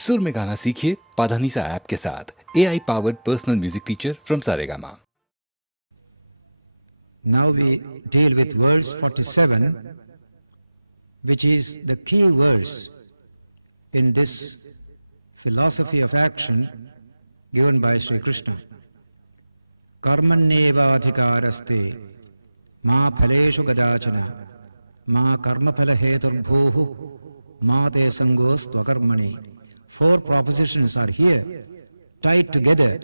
सुर में गाना सीखिए पाधानीसा ऐप के साथ AI powered personal music teacher from Saregama. Now we deal with verse 47, which is the key verse in this philosophy of action given by Sri Krishna. Karmanyeva adhikaraste ma phaleshu kadachana ma karma phala heturbhuhu ma te sangos tvakarmani. 4 propositions are here tied together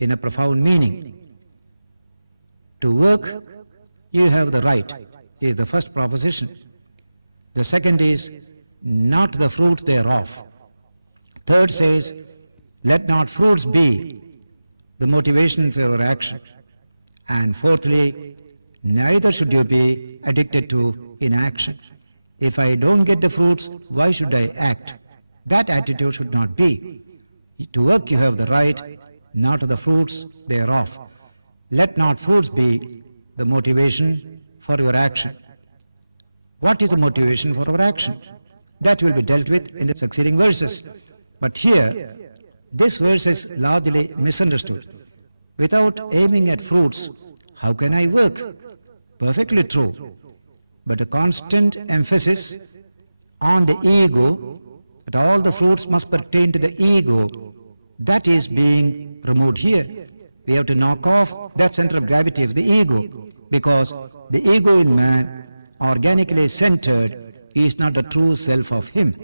in a profound meaning. To work, you have the right, is the first proposition. The second is, not the fruits thereof. Third says, let not fruits be the motivation for your action. And fourthly, neither should you be addicted to inaction. If I don't get the fruits, why should I act? That attitude should not be. To work you have the right, not the fruits thereof. Let not fruits be the motivation for your action. What is the motivation for our action? That will be dealt with in the succeeding verses. But here, this verse is largely misunderstood. Without aiming at fruits, how can I work? Perfectly true. But a constant emphasis on the ego, that all the fruits must pertain to the ego, that is being removed here. We have to knock off that center of gravity of the ego, because the ego in man, organically centered, is not the true self of him.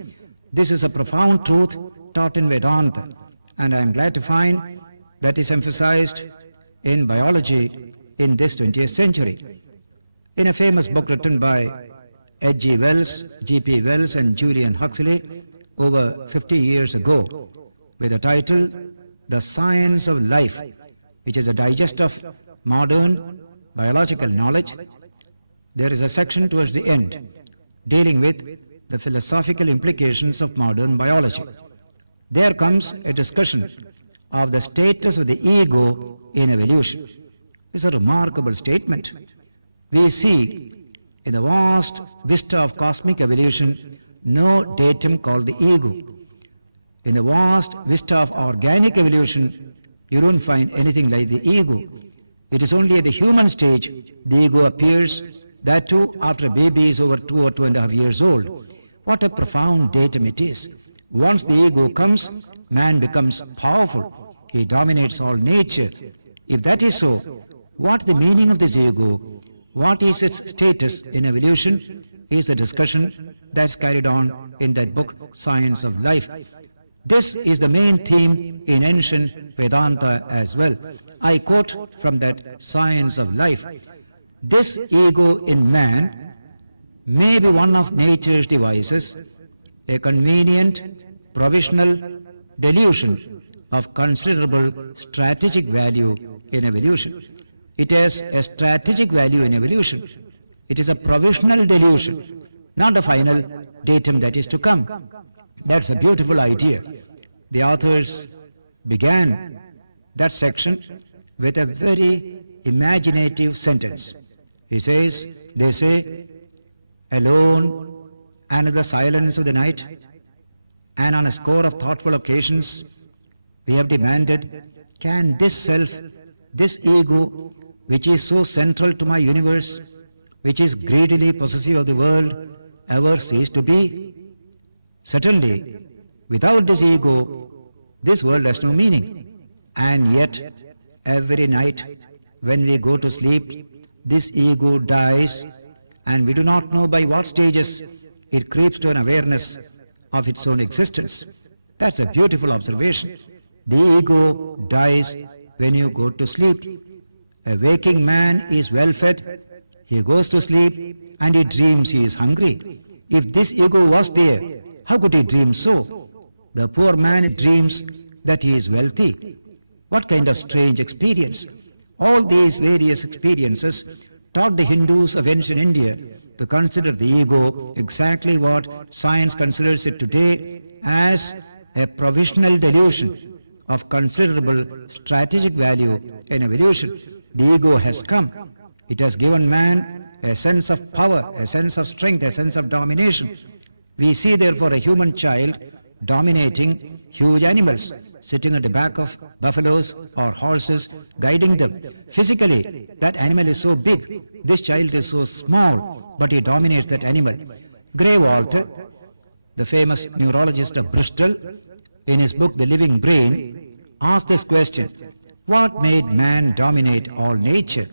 This is a profound truth taught in Vedanta, and I am glad to find that is emphasized in biology in this 20th century. In a famous book written by H.G. Wells, G.P. Wells and Julian Huxley over 50 years ago, with the title The Science of Life, which is a digest of modern biological knowledge, there is a section towards the end dealing with the philosophical implications of modern biology. There comes a discussion of the status of the ego in evolution. It's a remarkable statement. We see in the vast vista of cosmic evolution no datum called the ego. In the vast vista of organic evolution, you don't find anything like the ego. It is only at the human stage the ego appears, that too after a baby is over 2 or 2.5 years old. What a profound datum it is. Once the ego comes, man becomes powerful. He dominates all nature. If that is so, what the meaning of this ego, what is its status in evolution, is the discussion that's carried on in that book, Science of Life. This is the main theme in ancient Vedanta as well. I quote from that Science of Life. This ego in man may be one of nature's devices, a convenient, provisional delusion of considerable strategic value in evolution. It has a strategic value in evolution. It is a provisional delusion, not a final datum that is to come. That's a beautiful idea. The authors began that section with a very imaginative sentence. They say, alone and in the silence of the night, and on a score of thoughtful occasions, we have demanded, can this self, this ego, which is so central to my universe, which is greedily possessive of the world, ever cease to be? Certainly, without this ego, this world has no meaning. And yet, every night when we go to sleep, this ego dies, and we do not know by what stages it creeps to an awareness of its own existence. That's a beautiful observation. The ego dies when you go to sleep. A waking man is well fed, he goes to sleep, and he dreams he is hungry. If this ego was there, how could he dream so? The poor man dreams that he is wealthy. What kind of strange experience! All these various experiences taught the Hindus of ancient India to consider the ego exactly what science considers it today as a provisional delusion of considerable strategic value in evolution. The ego has come. It has given man a sense of power, a sense of strength, a sense of domination. We see therefore a human child dominating huge animals, sitting at the back of buffaloes or horses, guiding them. Physically, that animal is so big, this child is so small, but he dominates that animal. Grey-Walter, the famous neurologist of Bristol, in his book The Living Brain, asked this question: what made man dominate all nature?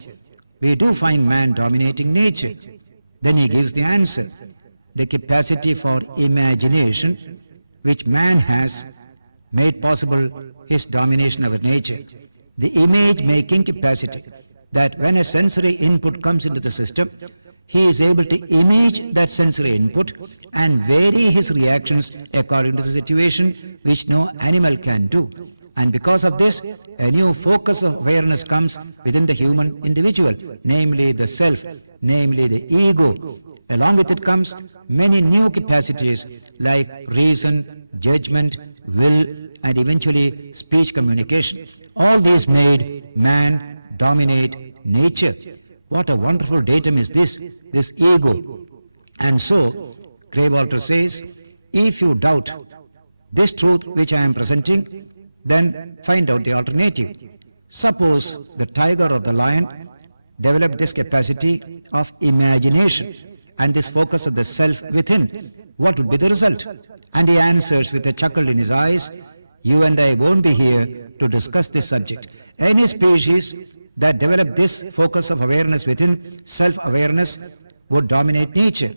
We do find man dominating nature. Then he gives the answer: the capacity for imagination which man has made possible his domination over nature. The image-making capacity, that when a sensory input comes into the system, he is able to image that sensory input and vary his reactions according to the situation, which no animal can do. And because of this, a new focus of awareness comes within the human individual, namely the self, namely the ego. Along with it comes many new capacities like reason, judgment, will, and eventually speech communication. All these made man dominate nature. What a wonderful datum is this ego. And so, Grey-Walter says, if you doubt this truth which I am presenting, then find out the alternative. Suppose the tiger or the lion developed this capacity of imagination and this focus of the self within, what would be the result? And he answers with a chuckle in his eyes, you and I won't be here to discuss this subject. Any species that develop this focus of awareness within, self-awareness, would dominate nature.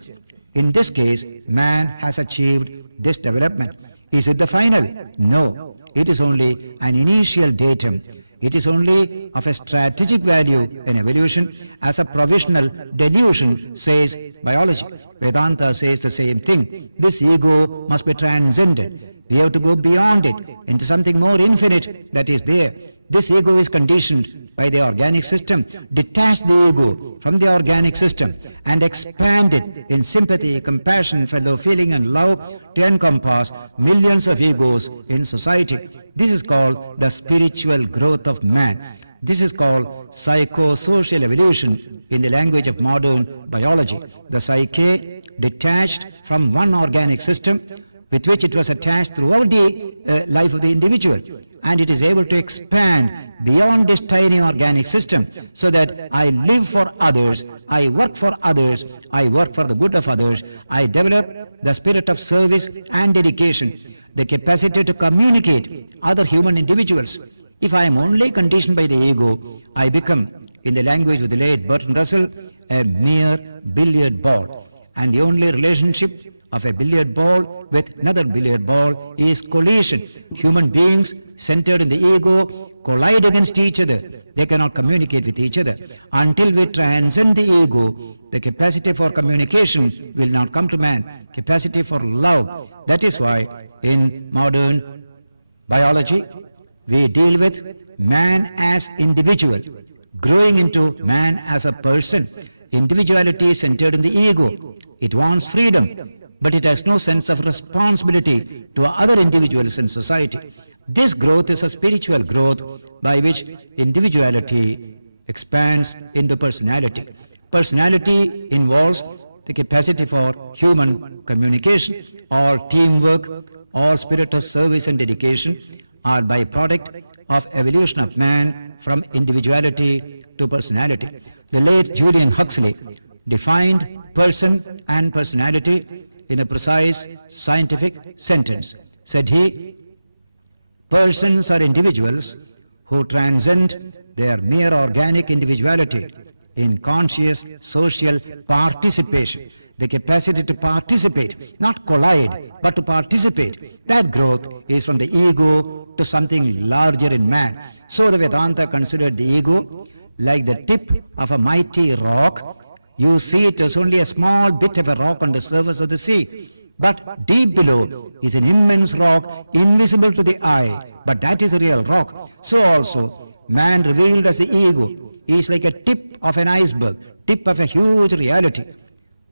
In this case, man has achieved this development. Is it the final? No. It is only an initial datum. It is only of a strategic value in evolution as a provisional delusion, says biology. Vedanta says the same thing. This ego must be transcended. We have to go beyond it into something more infinite that is there. This ego is conditioned by the organic system. Detach the ego from the organic system and expand it in sympathy, compassion, fellow feeling and love to encompass millions of egos in society. This is called the spiritual growth of man. This is called psychosocial evolution in the language of modern biology. The psyche detached from one organic system with which it was attached throughout the life of the individual. And it is able to expand beyond this tiny organic system so that I live for others, I work for others, I work for the good of others, I develop the spirit of service and dedication, the capacity to communicate other human individuals. If I am only conditioned by the ego, I become, in the language of the late Bertrand Russell, a mere billiard ball. And the only relationship of a billiard ball with another billiard ball is collision. Human beings centered in the ego collide against each other. They cannot communicate with each other. Until we transcend the ego, the capacity for communication will not come to man. Capacity for love. That is why in modern biology, we deal with man as individual, growing into man as a person. Individuality is centered in the ego. It wants freedom, but it has no sense of responsibility to other individuals in society. This growth is a spiritual growth by which individuality expands into personality. Personality involves the capacity for human communication. All teamwork, all spirit of service and dedication are byproduct of evolution of man from individuality to personality. The late Julian Huxley defined person and personality in a precise scientific sentence. Said he, persons are individuals who transcend their mere organic individuality in conscious social participation. The capacity to participate, not collide, but to participate. That growth is from the ego to something larger in man. So the Vedanta considered the ego like the tip of a mighty rock. You see it as only a small bit of a rock on the surface of the sea. But deep below is an immense rock, invisible to the eye. But that is a real rock. So also, man revealed as the ego is like a tip of an iceberg, tip of a huge reality.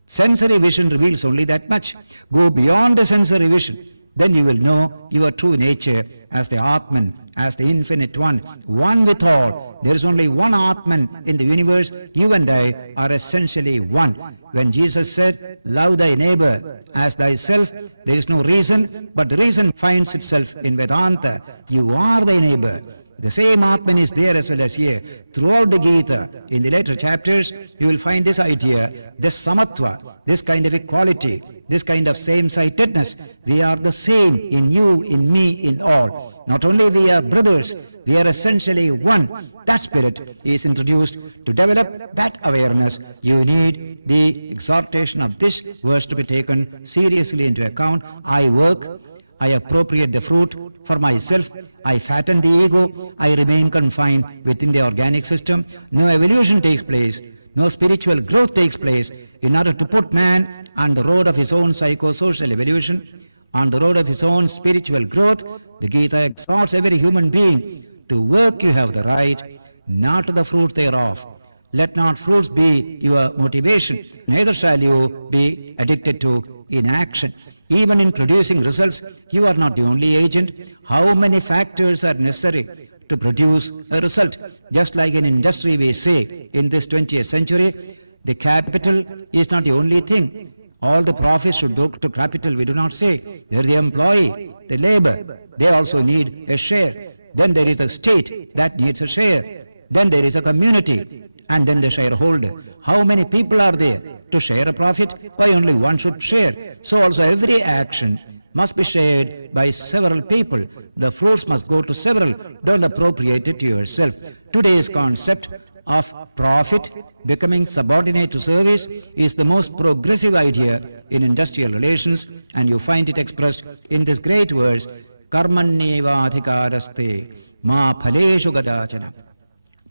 Sensory vision reveals only that much. Go beyond the sensory vision, then you will know your true nature as the Atman, as the Infinite One, one with all. There is only one Atman in the universe. You and I are essentially one. When Jesus said, love thy neighbor as thyself, There is no reason, but the reason finds itself in Vedanta. You are thy neighbor. The same Atman is there as well as here. Throughout the Gita, in the later chapters, you will find this idea, this samatva, this kind of equality, this kind of same-sightedness. We are the same in you, in me, in all. Not only we are brothers, we are essentially one. That spirit is introduced. To develop that awareness, you need the exhortation of this verse to be taken seriously into account. I work, I appropriate the fruit for myself, I fatten the ego, I remain confined within the organic system. No evolution takes place, no spiritual growth takes place in order to put man on the road of his own psychosocial evolution, on the road of his own spiritual growth. The Gita exhorts every human being to work you have the right, not to the fruits thereof. Let not fruits be your motivation, neither shall you be addicted to inaction. Even in producing results, you are not the only agent. How many factors are necessary to produce a result? Just like in industry we say, in this 20th century, the capital is not the only thing. All the profits should go to capital, we do not say. There is the employee, the labor, they also need a share. Then there is the state that needs a share. Then there is a community, and then the shareholder. How many people are there to share a profit? Why only one should share? So also every action must be shared by several people. The fruits must go to several. Don't appropriate it to yourself. Today's concept of profit becoming subordinate to service is the most progressive idea in industrial relations, and you find it expressed in this great verse, Karmanyevadhikaraste ma phaleshu gadachana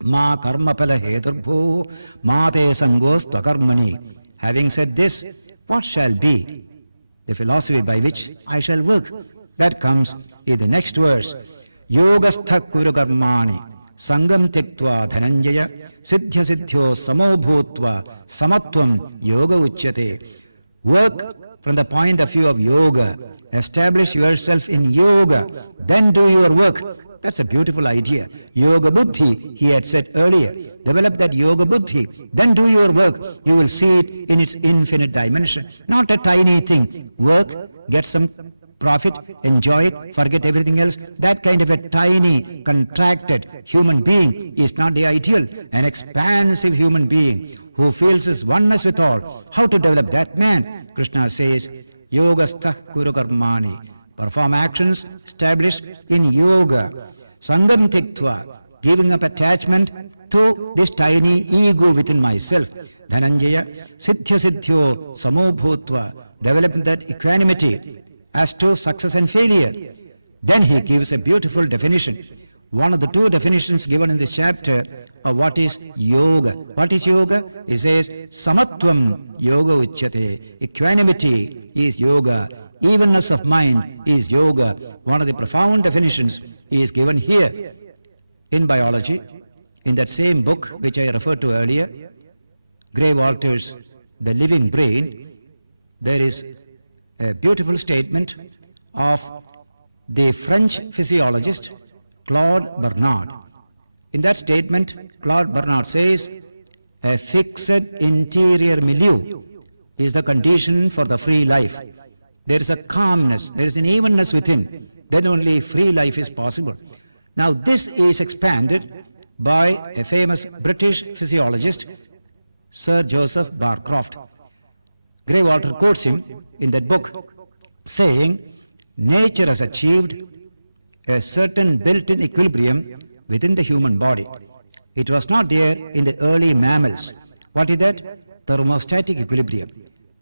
ma karma phala heturbhu ma te sangos tvakarmani. Having said this, what shall be the philosophy by which I shall work? That comes in the next verse. Yogastha kuru karmani sangam tektva dhananjaya siddhya siddhyo samo bhutva samatvam yoga uchyate. Work from the point of view of yoga. Establish yourself in yoga, then do your work. That's a beautiful idea. Yoga buddhi, he had said earlier. Develop that yoga buddhi, then do your work. You will see it in its infinite dimension. Not a tiny thing. Work, get some profit, enjoy it, forget everything else. That kind of a tiny, contracted human being is not the ideal. An expansive human being who feels his oneness with all. How to develop that man? Krishna says, Yogastha kuru karmani. Perform actions established in yoga. Sangam tektva. Giving up attachment to this tiny ego within myself. Dhananjaya. Siddhya siddhyo samo bhutva. Developing that equanimity as to success and failure. Then he gives a beautiful definition. One of the two definitions given in this chapter of what is yoga. What is yoga? He says, Samatvam yoga uchyate. Equanimity is yoga. Evenness of mind is yoga. One of the profound definitions is given here in biology, in that same book which I referred to earlier, Gray Walter's The Living Brain. There is a beautiful statement of the French physiologist Claude Bernard. In that statement, Claude Bernard says, a fixed interior milieu is the condition for the free life. There is a calmness, there is an evenness within. Then only free life is possible. Now this is expanded by a famous British physiologist, Sir Joseph Barcroft. Gray Walter quotes him in that book, saying, nature has achieved a certain built-in equilibrium within the human body. It was not there in the early mammals. What is that? Thermostatic equilibrium.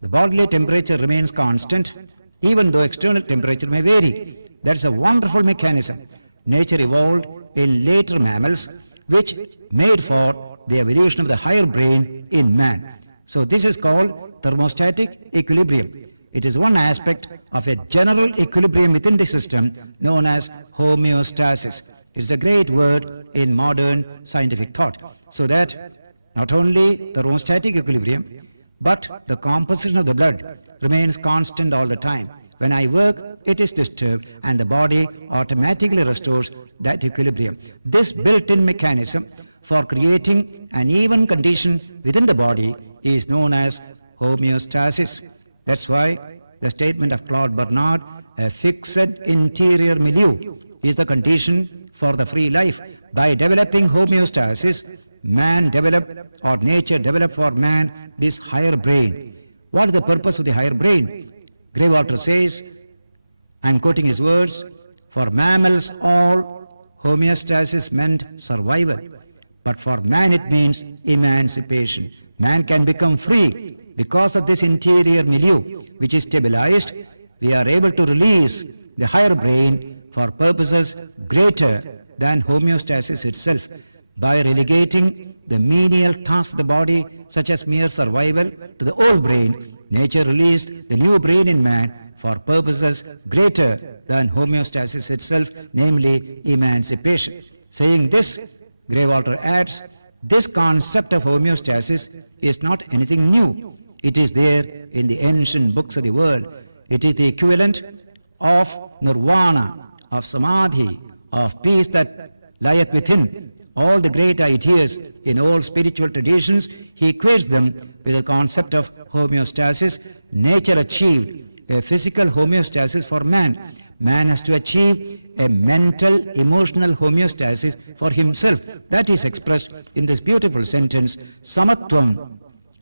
The bodily temperature remains constant, even though external temperature may vary. That's a wonderful mechanism. Nature evolved in later mammals, which made for the evolution of the higher brain in man. So this is called thermostatic equilibrium. It is one aspect of a general equilibrium within the system known as homeostasis. It is a great word in modern scientific thought. So that not only thermostatic equilibrium, but the composition of the blood remains constant all the time. When I work, it is disturbed and the body automatically restores that equilibrium. This built-in mechanism for creating an even condition within the body is known as homeostasis. That's why the statement of Claude Bernard, a fixed interior milieu is the condition for the free life. By developing homeostasis, man developed, or nature developed for man, this higher brain. What is the purpose of the higher brain? Greywater says, I am quoting his words, for mammals all, homeostasis meant survival. But for man it means emancipation. Man can become free. Because of this interior milieu, which is stabilized, we are able to release the higher brain for purposes greater than homeostasis itself. By relegating the menial tasks of the body, such as mere survival, to the old brain, nature released the new brain in man for purposes greater than homeostasis itself, namely emancipation. Saying this, Greywater adds, this concept of homeostasis is not anything new. It is there in the ancient books of the world. It is the equivalent of nirvana, of samadhi, of peace that lieth within. All the great ideas in all spiritual traditions, he equates them with the concept of homeostasis. Nature achieved a physical homeostasis for man. Man has to achieve a mental, emotional homeostasis for himself. That is expressed in this beautiful sentence, Samatvam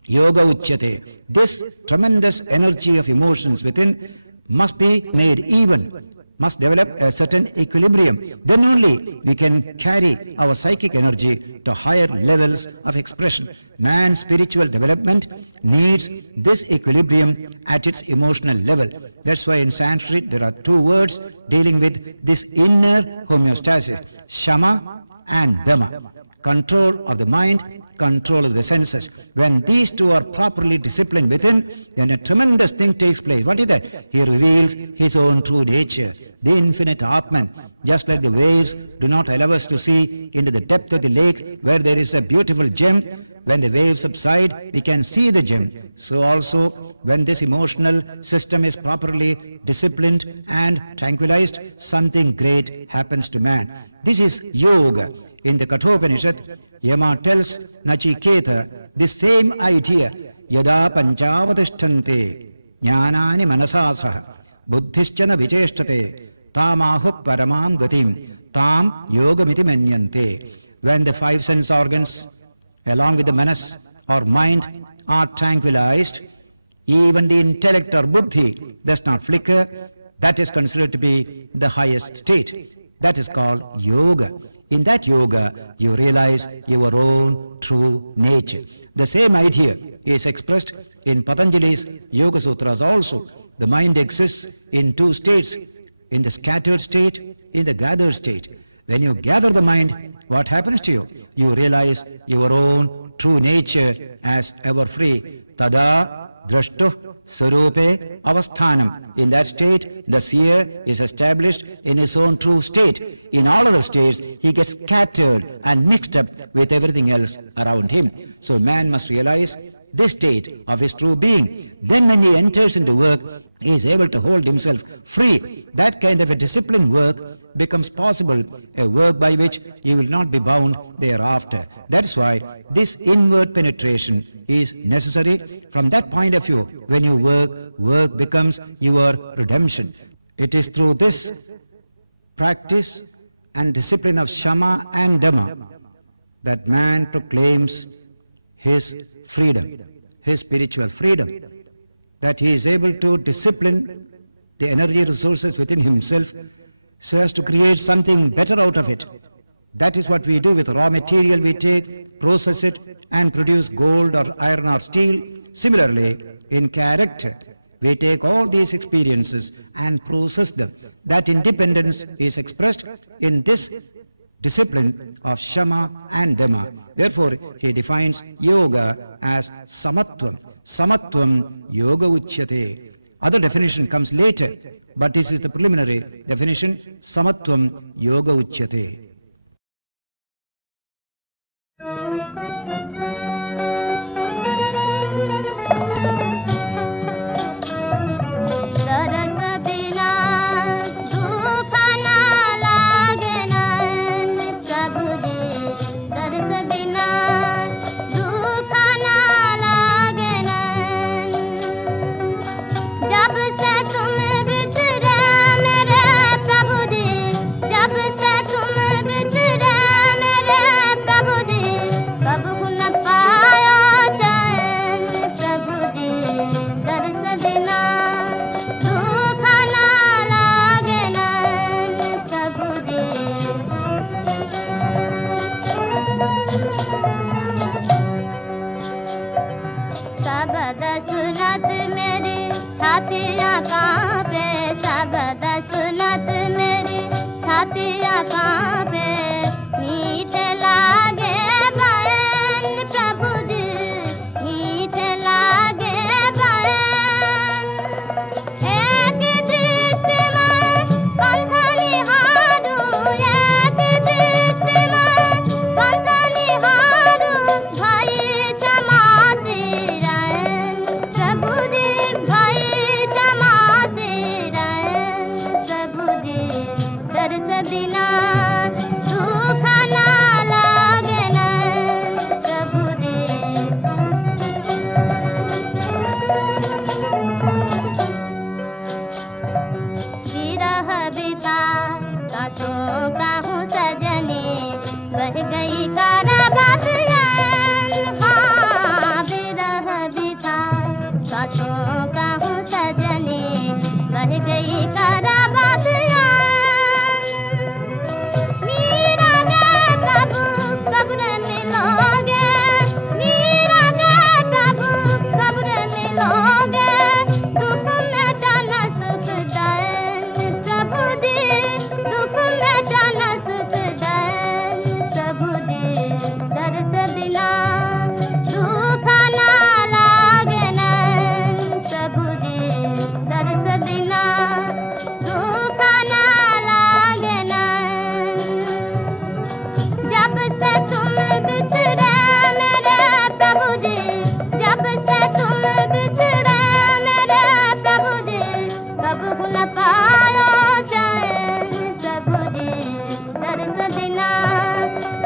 Yoga Uchyate. This tremendous energy of emotions within must be made even, must develop a certain equilibrium. Then only we can carry our psychic energy to higher levels of expression. Man's spiritual development needs this equilibrium at its emotional level. That's why in Sanskrit there are two words dealing with this inner homeostasis, Shama and Dama. Control of the mind, control of the senses. When these two are properly disciplined within, then a tremendous thing takes place. What is that? He reveals his own true nature, the infinite Atman. Just like the waves do not allow us to see into the depth of the lake where there is a beautiful gem, when the waves subside, we can see the gem. So also, when this emotional system is properly disciplined and tranquilized, something great happens to man. This is yoga. In the Kathopanishad, Yama tells Nachiketa this same idea, Yada Panchavadishtante Jnanani Manasasaha Buddhischana Vicheshtate Tamahu Paramam Gatim Tam Yogamiti Manyante. When the five sense organs, along with the manas or mind, are tranquilized, even the intellect or buddhi does not flicker. That is considered to be the highest state. That is called yoga. In that yoga, you realize your own true nature. The same idea is expressed in Patanjali's Yoga Sutras also. The mind exists in two states, in the scattered state, in the gathered state. When you gather the mind, what happens to you? You realize your own true nature as ever free. Tada drashtuh sarupe avasthanam. In that state, the seer is established in his own true state. In all other states, he gets scattered and mixed up with everything else around him. So man must realize this state of his true being. Then when he enters into work, he is able to hold himself free. That kind of a disciplined work becomes possible, a work by which he will not be bound thereafter. That's why this inward penetration is necessary. From that point of view, when you work becomes your redemption. It is through this practice and discipline of Shama and Dhamma that man proclaims his freedom, his spiritual freedom, that he is able to discipline the energy resources within himself so as to create something better out of it. That is what we do with raw material. We take, process it, and produce gold or iron or steel. Similarly, in character, we take all these experiences and process them. That independence is expressed in this discipline of Shama and Dhamma. Therefore, he defines yoga as samatvam. Samatvam yoga uchyate. Other definition comes later, but this is the preliminary definition. Samatvam yoga uchyate. जब से कांपे, मीठे लागे बयान प्रभु जी, मीठे लागे बयान। एक दृष्टि में पंथ निहारू, एक दृष्टि में पंथ निहारू, भाई जमाते रैन प्रभु जी, भाई जमाते रैन प्रभु जी। दर्द बिना सूखा ना लागे ना प्रभु जी। विरह विकार का शोका हूँ सजनी, बह गई कारावास यान। हाँ, विरह विकार का शोका हूँ सजनी, बह गई कारावास यान। मीरा गे प्रभु कब्र मिलोगे, मीरा गे प्रभु कब्र मिलोगे, दुख में जाना सुख दैन प्रभु जी, दुख में जाना सुख दैन प्रभु जी। दर्द बिना सूखा ना लागे नैन प्रभु जी, दर्द बिना सूखा ना लागे नैन। जब से तुम बिछड़े मेरे प्रभु जी, जब से तुम बिछड़े मेरे प्रभु जी, कब न पायो चैन प्रभु जी। दर्द बिना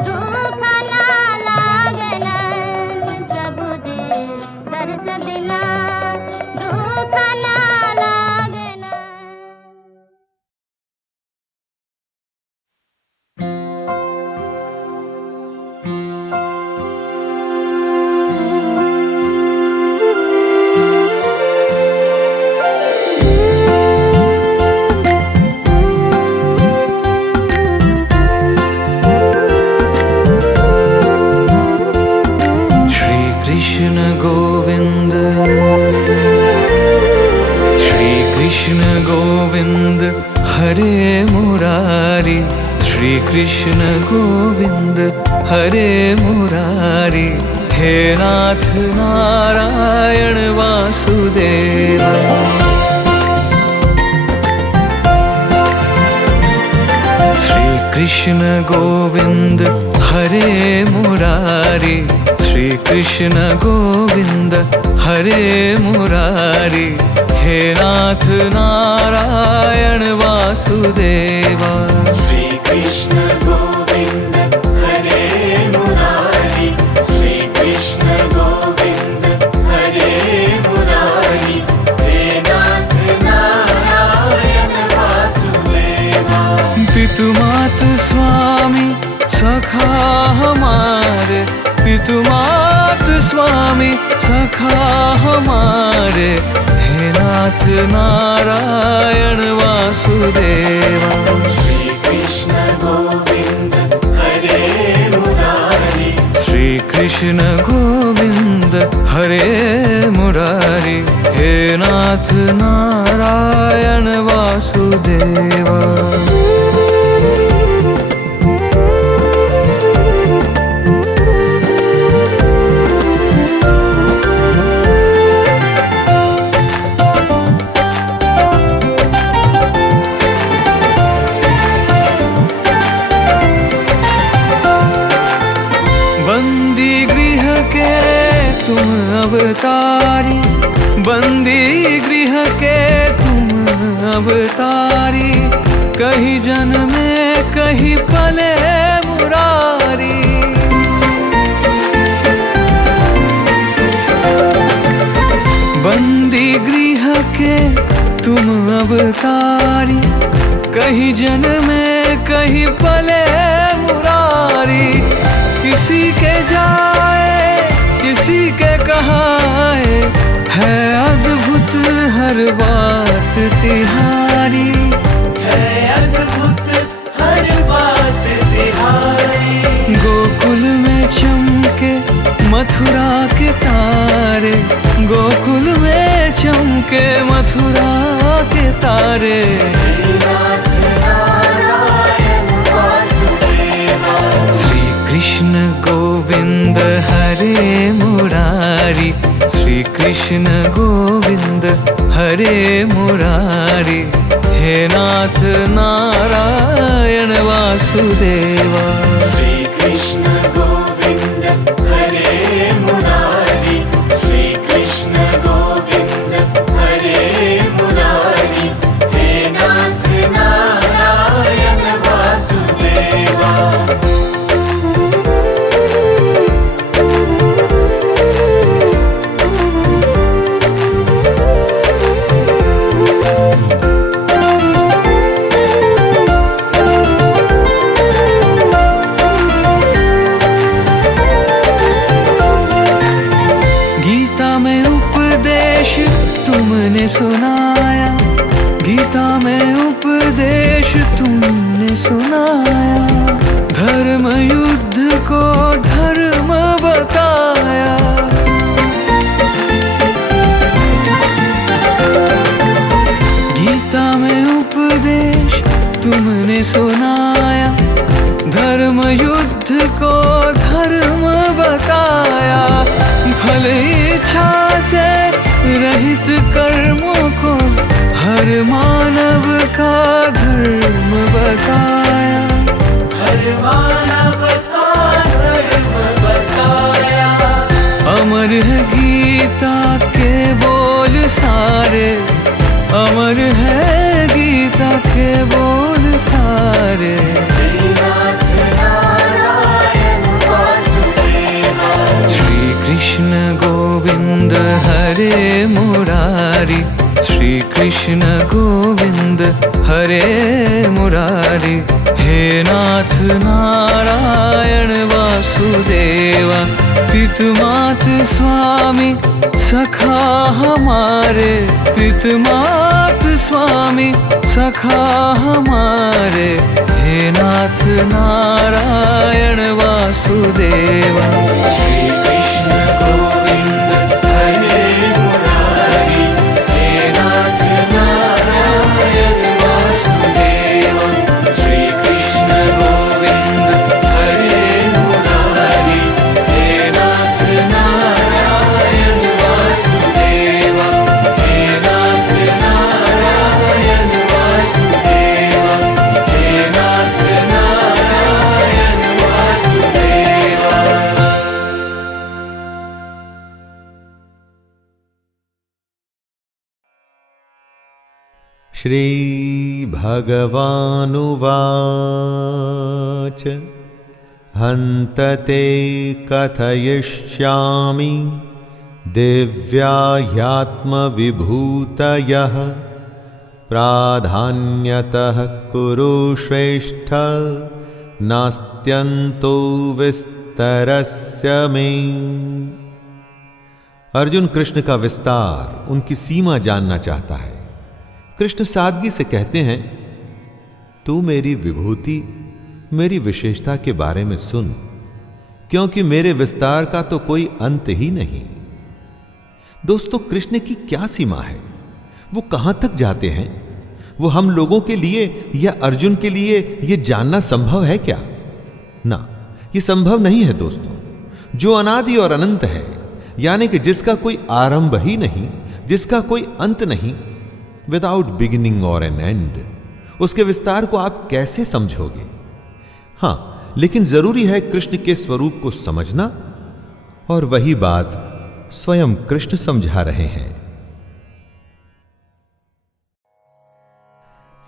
सूखा ना लागे नैन प्रभु जी, दर्द बिना सूखा ना लागे नैन। श्री कृष्ण गोविंद, श्री कृष्ण गोविंद हरे मुरारी, श्री कृष्ण गोविंद हरे मुरारी। हे नाथ नारायण वासुदेव, श्री कृष्ण गोविंद हरे मुरारी, श्री कृष्ण गोविंद हरे मुरारी। हे नाथ नारायण वासुदेवा, श्री कृष्ण गोविंद हरे मुरारी, श्री कृष्ण गोविंद हरे मुरारी। हे नाथ नारायण वासुदेवा। पितु मातु स्वामी सखा हमारे, पितु मातु स्वामी सखा हमारे। हे नाथ नारायण वासुदेवा, श्री कृष्ण गोविंद हरे मुरारी, श्री कृष्ण गोविंद हरे मुरारी। हे नाथ नारायण वासुदेवा। बंदी गृह के तुम अवतारी, बंदी गृह के तुम अवतारी। कहीं जन्मे कहीं पले मुरारी, बंदी गृह के तुम अवतारी। कहीं जन्मे कहीं पले मुरारी। किसी के जाए किसी के कहाए, है अद्भुत हर बात तिहारी, है अद्भुत हर बात तिहारी। गोकुल में चमके मथुरा के तारे, गोकुल में चमके मथुरा के तारे। नाथ नारायण सुनाया, धर्म युद्ध को धर्म बताया। भले इच्छा से रहित कर्मों को हर मानव का धर्म बताया। हर मानव का धर्म बताया। अमर है गीता के बोल सारे, अमर है गीता के बोल सारे। हे नाथ नारायण वासुदेवा। श्री कृष्ण गोविंद हरे मुरारी, श्री कृष्ण गोविंद हरे मुरारी। हे नाथ नारायण वासुदेवा, पितुमात स्वामी सखा हमारे, पितुमात स्वामी सखा हमारे। हे नाथ नारायण वासुदेवा। श्री कृष्ण गोविंद हरे मुरारी। हे नाथ नारायण वासुदेवा। श्री कृष्ण गोविंद हरे मुरारी। हे नाथ नारायण वासुदेवा। हे नाथ नारायण वासुदेवा। हे नाथ नारायण वासुदेवा। श्रीभगवानुवाच हन्त ते कथयिष्यामि दिव्या ह्यात्मविभूतयः प्राधान्यतः कुरु श्रेष्ठ नास्त्यन्तो विस्तरस्य मे। अर्जुन कृष्ण का विस्तार, उनकी सीमा जानना चाहता है। कृष्ण सादगी से कहते हैं, तू मेरी विभूति, मेरी विशेषता के बारे में सुन, क्योंकि मेरे विस्तार का तो कोई अंत ही नहीं। दोस्तों, कृष्ण की क्या सीमा है? वो कहां तक जाते हैं? वो हम लोगों के लिए या अर्जुन के लिए ये जानना संभव है क्या? ना, ये संभव नहीं है दोस्तों। जो अनादि और अनंत है, यानी कि जिसका कोई आरंभ ही नहीं, जिसका कोई अंत नहीं, विदाउट बिगिनिंग और एन एंड, उसके विस्तार को आप कैसे समझोगे? हां, लेकिन जरूरी है कृष्ण के स्वरूप को समझना, और वही बात स्वयं कृष्ण समझा रहे हैं।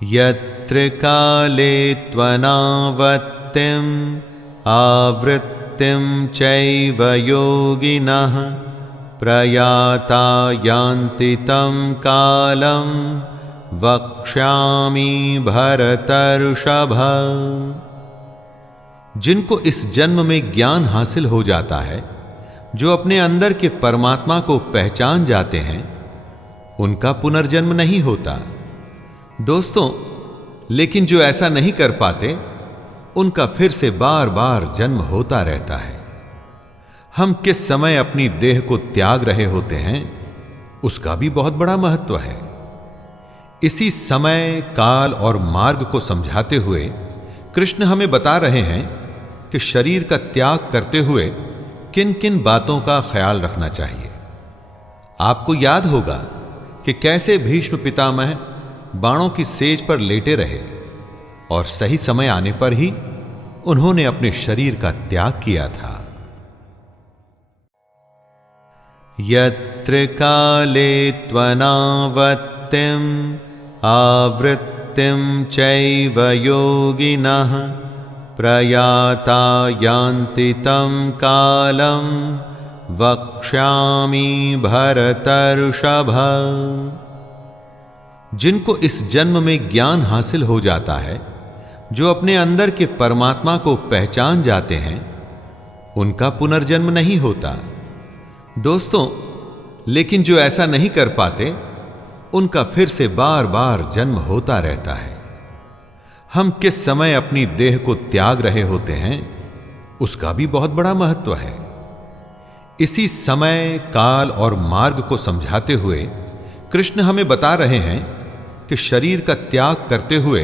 यत्र काले त्वनावृत्तिम आवृत्तिम चैव योगिनः प्रयाता यान्ति तं कालं वक्ष्यामि भरतर्षभ। जिनको इस जन्म में ज्ञान हासिल हो जाता है, जो अपने अंदर के परमात्मा को पहचान जाते हैं, उनका पुनर्जन्म नहीं होता। दोस्तों, लेकिन जो ऐसा नहीं कर पाते, उनका फिर से बार बार जन्म होता रहता है। हम किस समय अपनी देह को त्याग रहे होते हैं, उसका भी बहुत बड़ा महत्व है। इसी समय, काल और मार्ग को समझाते हुए कृष्ण हमें बता रहे हैं कि शरीर का त्याग करते हुए किन किन बातों का ख्याल रखना चाहिए। आपको याद होगा कि कैसे भीष्म पितामह बाणों की सेज पर लेटे रहे और सही समय आने पर ही उन्होंने अपने शरीर का त्याग किया था। यत्र काले त्वनावृत्तिम आवृत्तिम चैव योगिनः प्रयाता यान्ति तं कालं वक्ष्यामि भरतर्षभ। जिनको इस जन्म में ज्ञान हासिल हो जाता है, जो अपने अंदर के परमात्मा को पहचान जाते हैं, उनका पुनर्जन्म नहीं होता। दोस्तों, लेकिन जो ऐसा नहीं कर पाते, उनका फिर से बार बार जन्म होता रहता है। हम किस समय अपनी देह को त्याग रहे होते हैं, उसका भी बहुत बड़ा महत्व है। इसी समय, काल और मार्ग को समझाते हुए कृष्ण हमें बता रहे हैं कि शरीर का त्याग करते हुए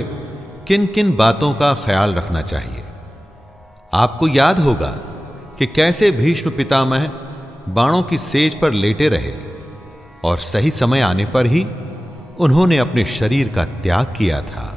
किन किन बातों का ख्याल रखना चाहिए। आपको याद होगा कि कैसे भीष्म पितामह बाणों की सेज पर लेटे रहे और सही समय आने पर ही उन्होंने अपने शरीर का त्याग किया था।